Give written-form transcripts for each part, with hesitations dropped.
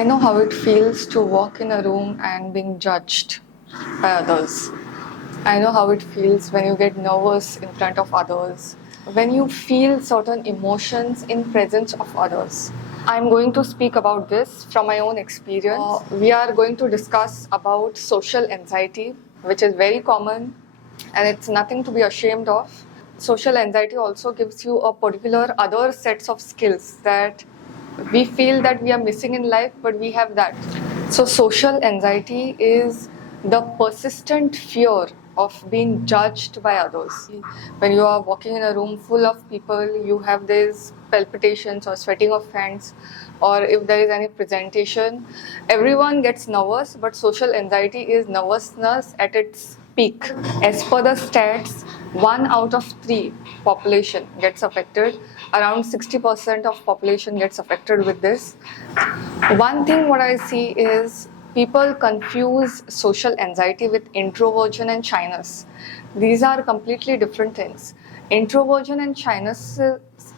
I know how it feels to walk in a room and being judged by others. I know how it feels when you get nervous in front of others, when you feel certain emotions in presence of others. I'm going to speak about this from my own experience. We are going to discuss about social anxiety, which is very common and it's nothing to be ashamed of. Social anxiety also gives you a particular other sets of skills that we feel that we are missing in life, but we have that. So social anxiety is the persistent fear of being judged by others. When you are walking in a room full of people, you have these palpitations or sweating of hands, or if there is any presentation, everyone gets nervous, but social anxiety is nervousness at its peak. As per the stats, 1 out of 3 population gets affected. Around 60% of population gets affected with this. One thing what I see is people confuse social anxiety with introversion and shyness. These are completely different things. Introversion and shyness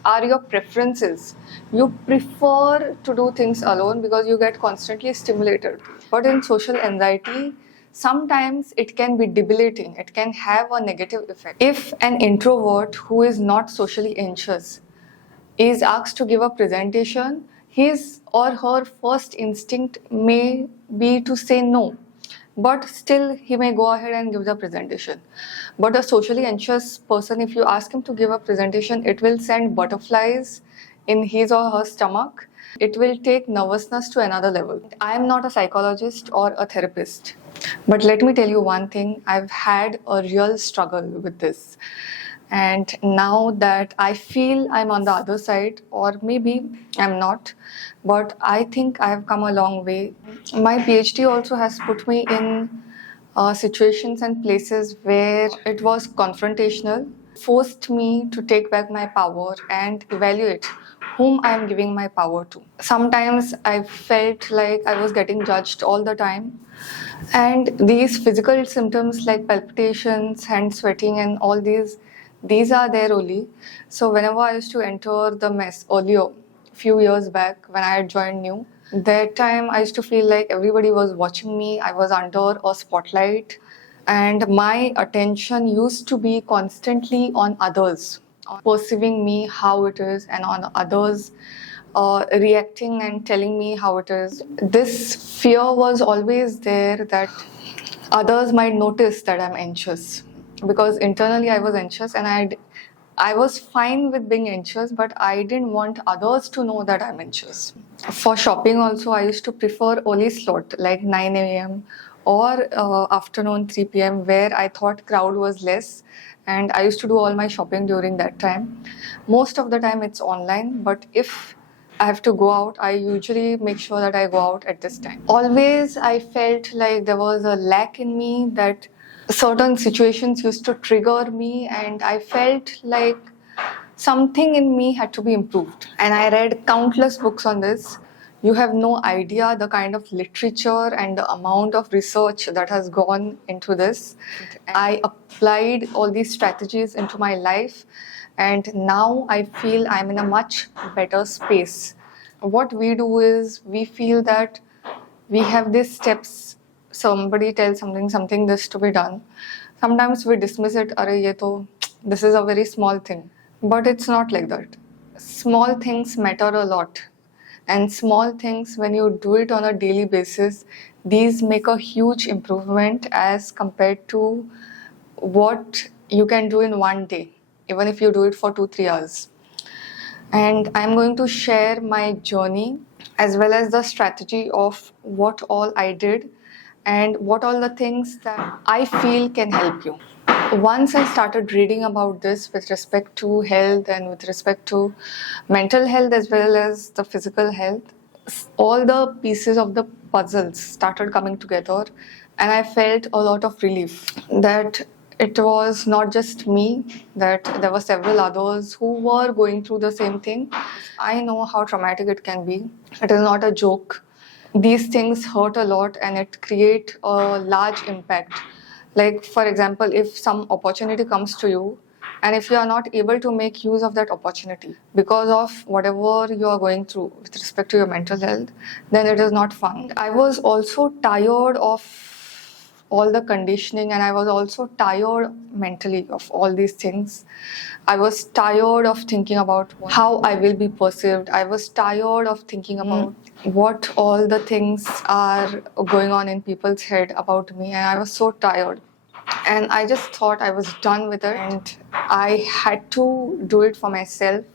are your preferences. You prefer to do things alone because you get constantly stimulated. But in social anxiety, sometimes it can be debilitating. It can have a negative effect. If an introvert who is not socially anxious is asked to give a presentation, his or her first instinct may be to say no, but still he may go ahead and give the presentation. But a socially anxious person, if you ask him to give a presentation, it will send butterflies in his or her stomach. It will take nervousness to another level. I am not a psychologist or a therapist, but let me tell you one thing, I've had a real struggle with this. And now that I feel I'm on the other side, or maybe I'm not, but I think I have come a long way. My PhD also has put me in situations and places where it was confrontational, forced me to take back my power and evaluate whom I am giving my power to. Sometimes I felt like I was getting judged all the time. And these physical symptoms like palpitations, hand sweating, and all these are there only. So whenever I used to enter the mess earlier, few years back when I had joined new, that time I used to feel like everybody was watching me. I was under a spotlight, and my attention used to be constantly on others, on perceiving me how it is, and on others reacting and telling me how it is. This fear was always there that others might notice that I'm anxious, because internally I was anxious and I was fine with being anxious, but I didn't want others to know that I'm anxious. For shopping also, I used to prefer early slot like 9 a.m. or afternoon 3 p.m. where I thought crowd was less, and I used to do all my shopping during that time. Most of the time it's online, but if I have to go out, I usually make sure that I go out at this time. Always I felt like there was a lack in me, that certain situations used to trigger me, and I felt like something in me had to be improved. And I read countless books on this. You have no idea the kind of literature and the amount of research that has gone into this. I applied all these strategies into my life, and now I feel I'm in a much better space. What we do is we feel that we have these steps. Somebody tells something this to be done. Sometimes we dismiss it, Are ye to, this is a very small thing. But it's not like that. Small things matter a lot. And small things, when you do it on a daily basis, these make a huge improvement as compared to what you can do in one day, even if you do it for 2-3 hours. And I'm going to share my journey as well as the strategy of what all I did and what all the things that I feel can help you. Once I started reading about this with respect to health and with respect to mental health as well as the physical health, all the pieces of the puzzles started coming together, and I felt a lot of relief that it was not just me, that there were several others who were going through the same thing. I know how traumatic it can be. It is not a joke. These things hurt a lot and it create a large impact. Like, for example, if some opportunity comes to you And if you are not able to make use of that opportunity because of whatever you are going through with respect to your mental health, then it is not fun. I was also tired of all the conditioning, and I was also tired mentally of all these things. I was tired of thinking about how I will be perceived. I was tired of thinking about what all the things are going on in people's head about me, and I was so tired. And I just thought I was done with it, and I had to do it for myself.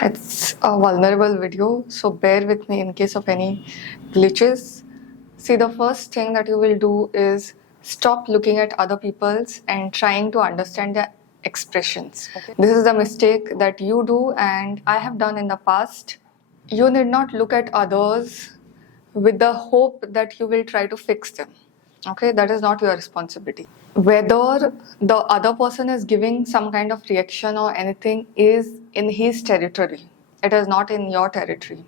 It's a vulnerable video, so bear with me in case of any glitches. See, the first thing that you will do is stop looking at other people's and trying to understand their expressions. Okay? This is the mistake that you do and I have done in the past. You need not look at others with the hope that you will try to fix them. Okay, that is not your responsibility. Whether the other person is giving some kind of reaction or anything is in his territory. It is not in your territory.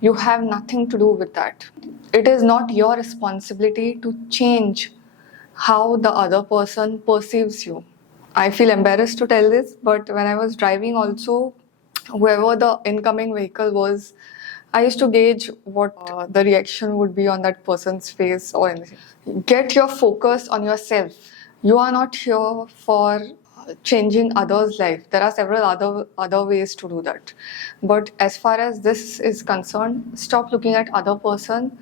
You have nothing to do with that. It is not your responsibility to change how the other person perceives you. I feel embarrassed to tell this, but when I was driving also, whoever the incoming vehicle was, I used to gauge what the reaction would be on that person's face or anything. Get your focus on yourself. You are not here for changing others' life. There are several other ways to do that. But as far as this is concerned, stop looking at other person,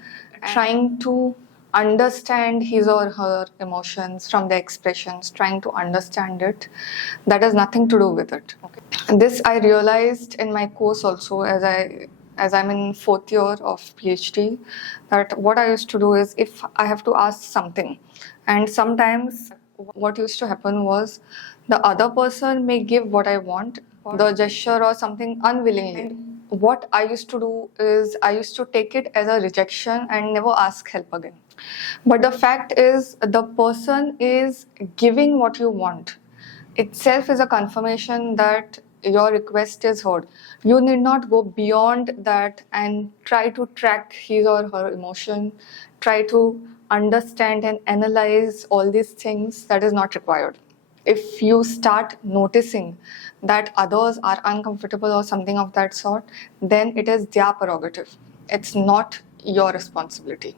trying to understand his or her emotions from their expressions, trying to understand it. That has nothing to do with it. Okay. And this I realized in my course also, as I'm in fourth year of PhD, that what I used to do is if I have to ask something, and sometimes what used to happen was the other person may give what I want, the gesture or something unwillingly. What I used to do is I used to take it as a rejection and never ask help again. But the fact is, the person is giving what you want. Itself is a confirmation that your request is heard. You need not go beyond that and try to track his or her emotion, try to understand and analyze all these things. That is not required. If you start noticing that others are uncomfortable or something of that sort, then it is their prerogative. It's not your responsibility.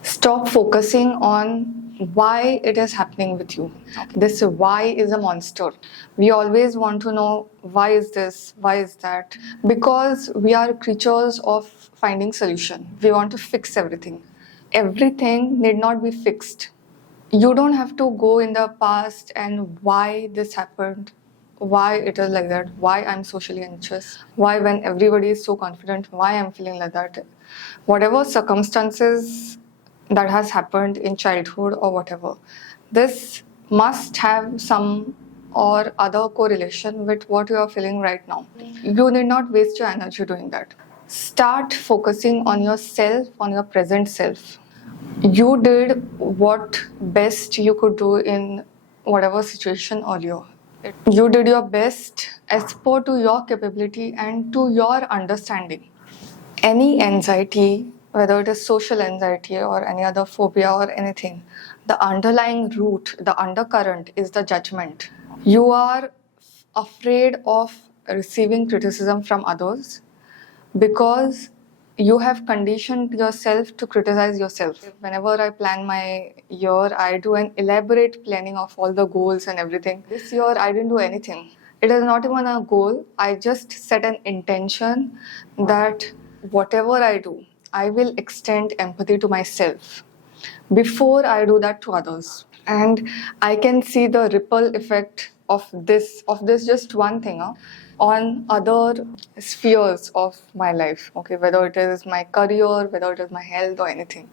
Stop focusing on why it is happening with you. Okay. This why is a monster. We always want to know why is this, why is that, because we are creatures of finding solution. We want to fix everything. Everything need not be fixed. You don't have to go in the past and why this happened, why it is like that, why I'm socially anxious, why when everybody is so confident, why I'm feeling like that. Whatever circumstances that has happened in childhood or whatever, this must have some or other correlation with what you are feeling right now. You need not waste your energy doing that. Start focusing on yourself, on your present self. You did what best you could do in whatever situation earlier. You did your best as per to your capability and to your understanding. Any anxiety, whether it is social anxiety or any other phobia or anything, the underlying root, the undercurrent is the judgment. You are afraid of receiving criticism from others because you have conditioned yourself to criticize yourself. Whenever I plan my year, I do an elaborate planning of all the goals and everything. This year, I didn't do anything. It is not even a goal. I just set an intention that whatever I do, I will extend empathy to myself before I do that to others. And I can see the ripple effect of this just one thing on other spheres of my life. Okay, whether it is my career, whether it is my health or anything.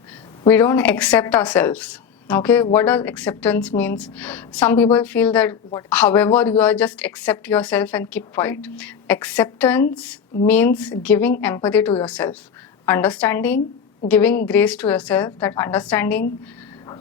We don't accept ourselves. Okay, what does acceptance means? Some people feel that however you are, just accept yourself and keep quiet. Acceptance means giving empathy to yourself, understanding, giving grace to yourself, that understanding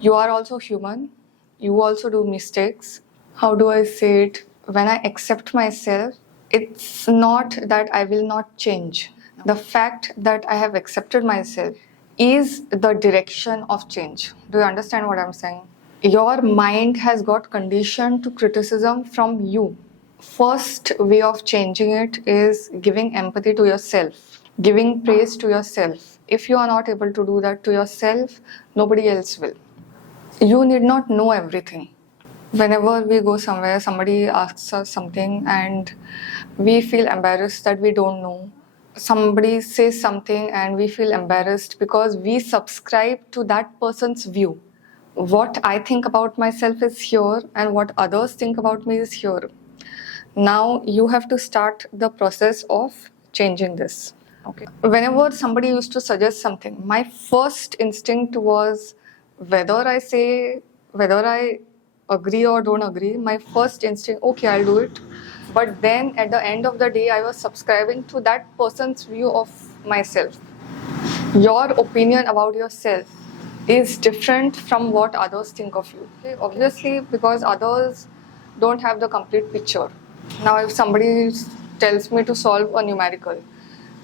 you are also human, you also do mistakes. How do I say it? When I accept myself, it's not that I will not change. The fact that I have accepted myself is the direction of change. Do you understand what I'm saying? Your mind has got conditioned to criticism from you. First way of changing it is giving empathy to yourself, giving praise to yourself. If you are not able to do that to yourself, nobody else will. You need not know everything. Whenever we go somewhere, somebody asks us something and we feel embarrassed that we don't know. Somebody says something and we feel embarrassed because we subscribe to that person's view. What I think about myself is here and what others think about me is here. Now you have to start the process of changing this. Okay. Whenever somebody used to suggest something, my first instinct was whether I agree or don't agree. My first instinct, okay, I'll do it. But then at the end of the day, I was subscribing to that person's view of myself. Your opinion about yourself is different from what others think of you. Obviously, because others don't have the complete picture. Now, if somebody tells me to solve a numerical,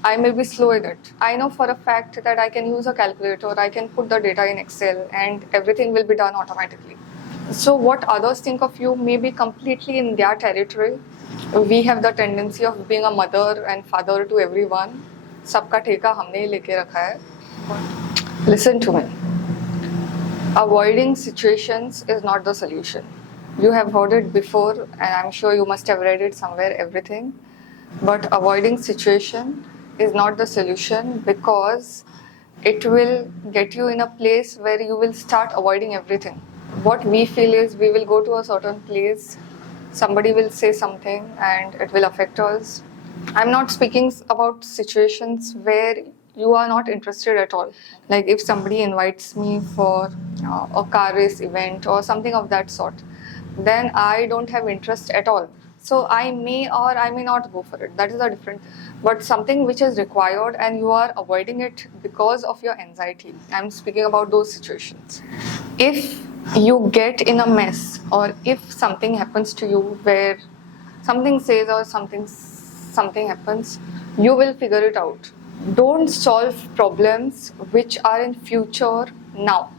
I may be slow in it. I know for a fact that I can use a calculator, I can put the data in Excel, and everything will be done automatically. So, what others think of you may be completely in their territory. We have the tendency of being a mother and father to everyone. सबका ठेका हमने ही लेके रखा है. Listen to me. Avoiding situations is not the solution. You have heard it before, and I'm sure you must have read it somewhere, everything. But avoiding situation is not the solution because it will get you in a place where you will start avoiding everything. What we feel is we will go to a certain place, somebody will say something, and it will affect us. I'm not speaking about situations where you are not interested at all. Like if somebody invites me for a car race event or something of that sort, then I don't have interest at all. So I may or I may not go for it. That is a different. But something which is required and you are avoiding it because of your anxiety. I'm speaking about those situations. If you get in a mess or if something happens to you where something says or something happens, you will figure it out. Don't solve problems which are in future now.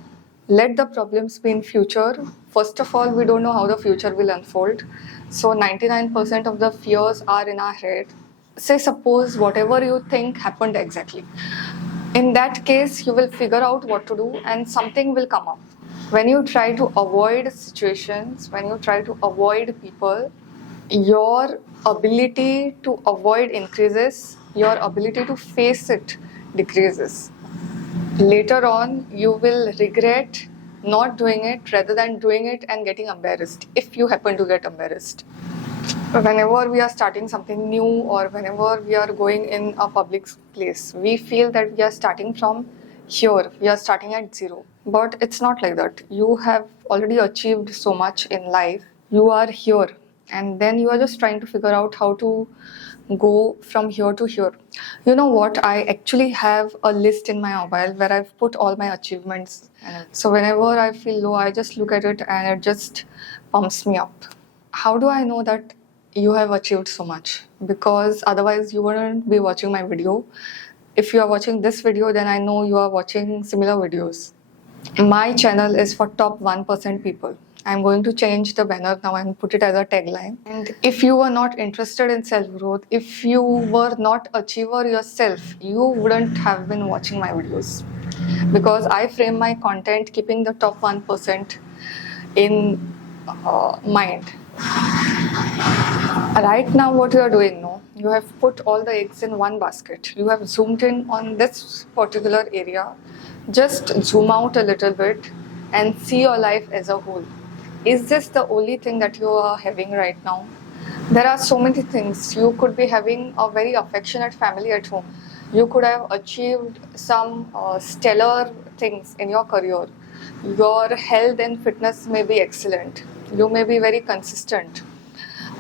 Let the problems be in future. First of all, we don't know how the future will unfold. So 99% of the fears are in our head. Say suppose whatever you think happened exactly. In that case, you will figure out what to do and something will come up. When you try to avoid situations, when you try to avoid people, your ability to avoid increases, your ability to face it decreases. Later on, you will regret not doing it rather than doing it and getting embarrassed if you happen to get embarrassed. Whenever we are starting something new or whenever we are going in a public place, we feel that we are starting from here, we are starting at zero. But it's not like that. You have already achieved so much in life. You are here and then you are just trying to figure out how to go from here to here. You know what? I actually have a list in my mobile where I've put all my achievements. So whenever I feel low, I just look at it and it just pumps me up. How do I know that you have achieved so much? Because otherwise you wouldn't be watching my video. If you are watching this video, then I know you are watching similar videos. My channel is for top 1% people. I'm going to change the banner now and put it as a tagline. And if you were not interested in self-growth, if you were not achiever yourself, you wouldn't have been watching my videos. Because I frame my content keeping the top 1% in mind. Right now what you are doing, no? You have put all the eggs in one basket. You have zoomed in on this particular area. Just zoom out a little bit and see your life as a whole. Is this the only thing that you are having right now? There are so many things. You could be having a very affectionate family at home. You could have achieved some stellar things in your career. Your health and fitness may be excellent. You may be very consistent.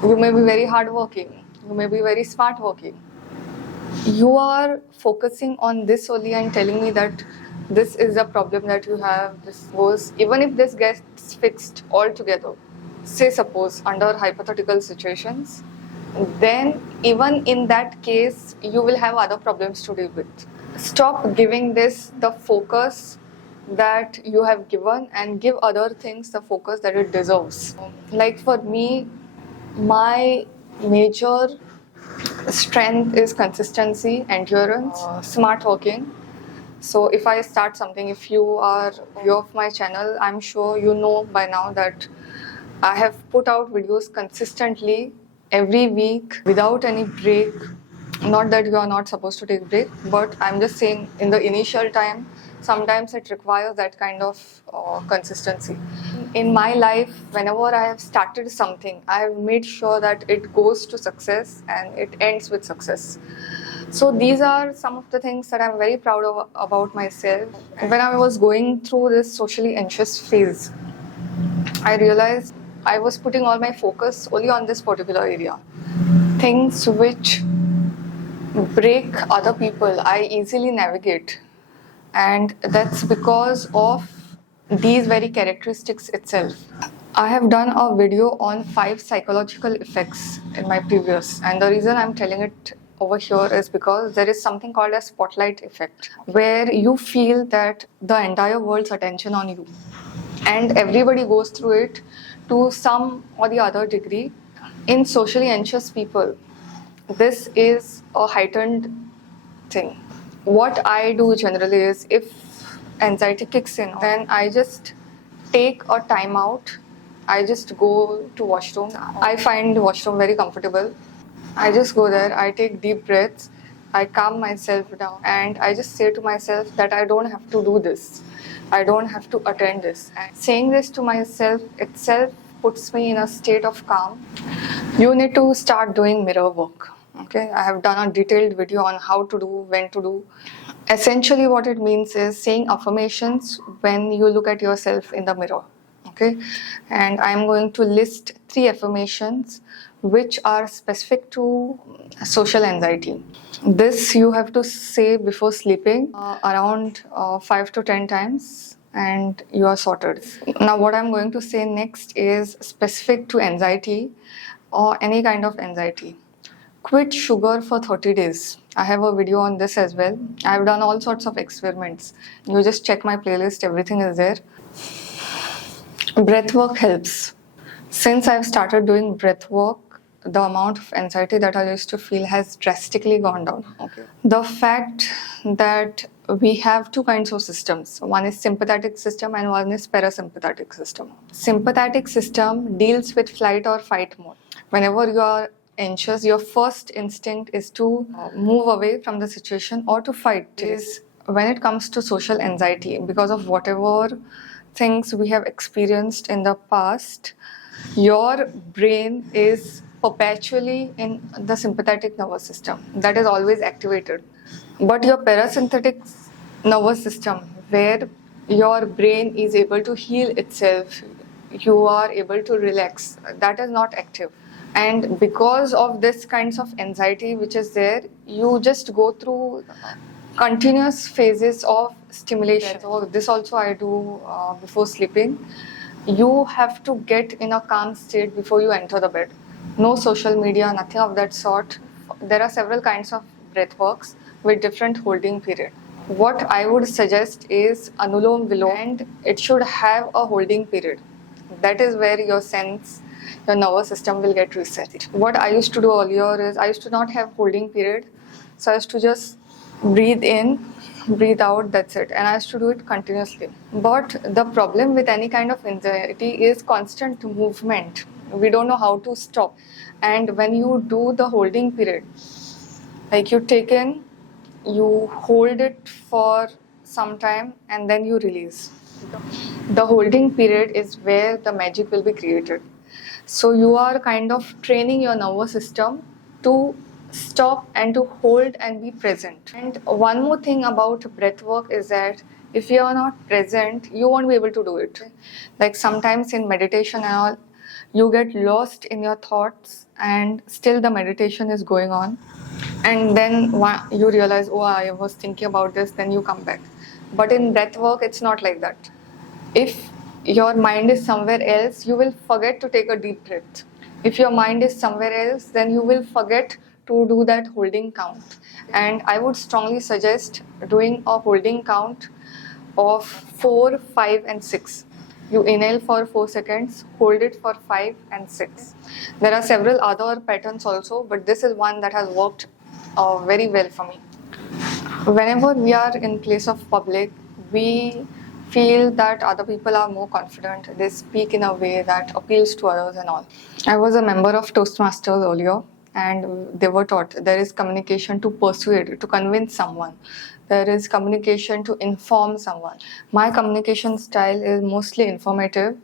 You may be very hardworking. You may be very smart working. You are focusing on this only and telling me that this is a problem that you have. This goes, even if this gets fixed altogether, say suppose under hypothetical situations, then even in that case, you will have other problems to deal with. Stop giving this the focus that you have given and give other things the focus that it deserves. Like for me, my major strength is consistency, endurance, smart working. So if I start something, if you are a viewer of my channel, I'm sure you know by now that I have put out videos consistently every week without any break. Not that you are not supposed to take break, but I'm just saying in the initial time, sometimes it requires that kind of consistency. In my life, whenever I have started something, I have made sure that it goes to success and it ends with success. So these are some of the things that I'm very proud of about myself. When I was going through this socially anxious phase, I realized I was putting all my focus only on this particular area. Things which break other people, I easily navigate. And that's because of these very characteristics itself. I have done a video on 5 psychological effects in my previous, and the reason I'm telling it over here is because there is something called a spotlight effect, where you feel that the entire world's attention on you, and everybody goes through it to some or the other degree. In socially anxious people, this is a heightened thing. What I do generally is, if anxiety kicks in, then I just take a time out. I just go to washroom. I find washroom very comfortable. I just go there, I take deep breaths, I calm myself down, and I just say to myself that I don't have to do this. I don't have to attend this. And saying this to myself itself puts me in a state of calm. You need to start doing mirror work. Okay, I have done a detailed video on how to do, when to do. Essentially, what it means is saying affirmations when you look at yourself in the mirror. Okay, and I'm going to list 3 affirmations which are specific to social anxiety. This you have to say before sleeping around 5 to 10 times, and you are sorted. Now, what I'm going to say next is specific to anxiety or any kind of anxiety. Quit sugar for 30 days. I have a video on this as well. I've done all sorts of experiments. You just check my playlist, everything is there. Breath work helps. Since I've started doing breath work, the amount of anxiety that I used to feel has drastically gone down. Okay. The fact that we have 2 kinds of systems. One is sympathetic system and one is parasympathetic system. Sympathetic system deals with flight or fight mode. Whenever you are anxious, your first instinct is to move away from the situation or to fight. Is when it comes to social anxiety, because of whatever things we have experienced in the past, your brain is perpetually in the sympathetic nervous system that is always activated. But your parasympathetic nervous system, where your brain is able to heal itself, you are able to relax, that is not active. And because of this kinds of anxiety which is there, you just go through continuous phases of stimulation. So this also I do before sleeping. You have to get in a calm state before you enter the bed. No social media, nothing of that sort. There are several kinds of breath works with different holding period. What I would suggest is Anulom Vilom, and it should have a holding period. That is where your nervous system will get reset. What I used to do earlier is I used to not have holding period. So I used to just breathe in, breathe out, that's it. And I used to do it continuously. But the problem with any kind of anxiety is constant movement. We don't know how to stop. And when you do the holding period, like you take in, you hold it for some time and then you release. The holding period is where the magic will be created. So you are kind of training your nervous system to stop and to hold and be present. And one more thing about breath work is that if you are not present, you won't be able to do it. Like sometimes in meditation and all, you get lost in your thoughts and still the meditation is going on. And then you realize, oh, I was thinking about this, then you come back. But in breath work, it's not like that. If your mind is somewhere else, you will forget to take a deep breath. If your mind is somewhere else, then you will forget to do that holding count. And I would strongly suggest doing a holding count of 4, 5 and 6. You inhale for 4 seconds, hold it for 5 and 6. There are several other patterns also, but this is one that has worked very well for me. Whenever we are in place of public, we feel that other people are more confident. They speak in a way that appeals to others and all. I was a member of Toastmasters earlier, and they were taught there is communication to persuade, to convince someone. There is communication to inform someone. My communication style is mostly informative.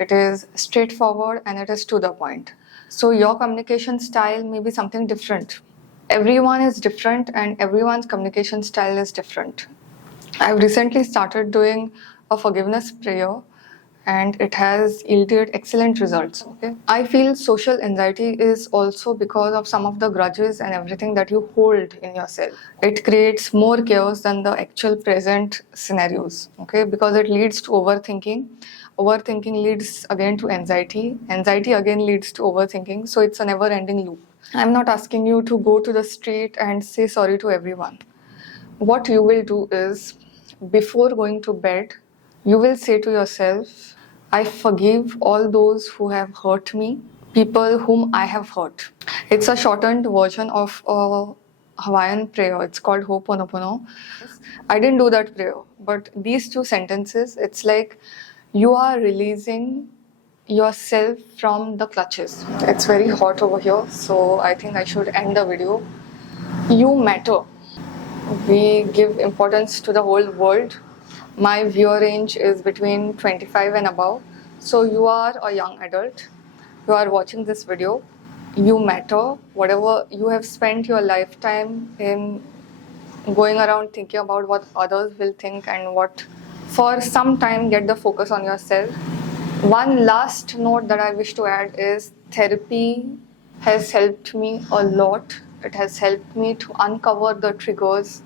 It is straightforward and it is to the point. So your communication style may be something different. Everyone is different and everyone's communication style is different. I've recently started doing a forgiveness prayer and it has yielded excellent results. Okay, I feel social anxiety is also because of some of the grudges and everything that you hold in yourself. It creates more chaos than the actual present scenarios. Okay, because it leads to overthinking. Overthinking leads again to anxiety. Anxiety again leads to overthinking. So it's a never-ending loop. I'm not asking you to go to the street and say sorry to everyone. What you will do is, before going to bed, you will say to yourself, I forgive all those who have hurt me, people whom I have hurt. It's a shortened version of a Hawaiian prayer. It's called Ho'oponopono. I didn't do that prayer, but these two sentences, it's like you are releasing yourself from the clutches. It's very hot over here, so I think I should end the video. You matter. We give importance to the whole world. My viewer range is between 25 and above. So you are a young adult. You are watching this video. You matter. Whatever you have spent your lifetime in going around thinking about what others will think and what, for some time, get the focus on yourself. One last note that I wish to add is therapy has helped me a lot. It has helped me to uncover the triggers.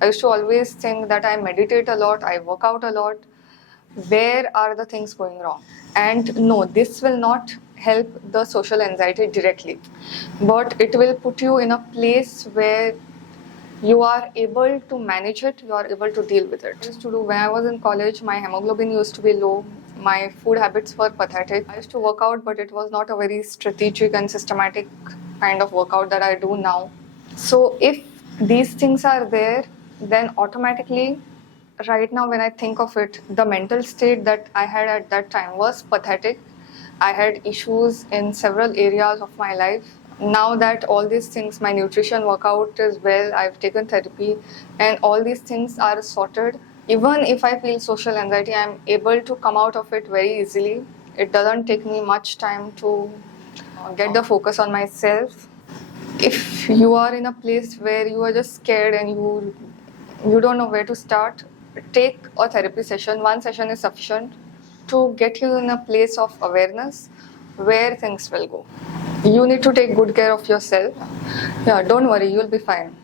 I used to always think that I meditate a lot, I work out a lot. Where are the things going wrong? And no, this will not help the social anxiety directly, but it will put you in a place where you are able to manage it, you are able to deal with it. I used to do, when I was in college, my hemoglobin used to be low, my food habits were pathetic. I used to work out, but it was not a very strategic and systematic kind of workout that I do now. So if these things are there, then automatically, right now when I think of it, the mental state that I had at that time was pathetic. I had issues in several areas of my life. Now that all these things, my nutrition, workout is well, I've taken therapy, and all these things are sorted. Even if I feel social anxiety, I'm able to come out of it very easily. It doesn't take me much time to get the focus on myself. If you are in a place where you are just scared and you don't know where to start, take a therapy session. One session is sufficient to get you in a place of awareness where things will go. You need to take good care of yourself. Yeah, don't worry, you'll be fine.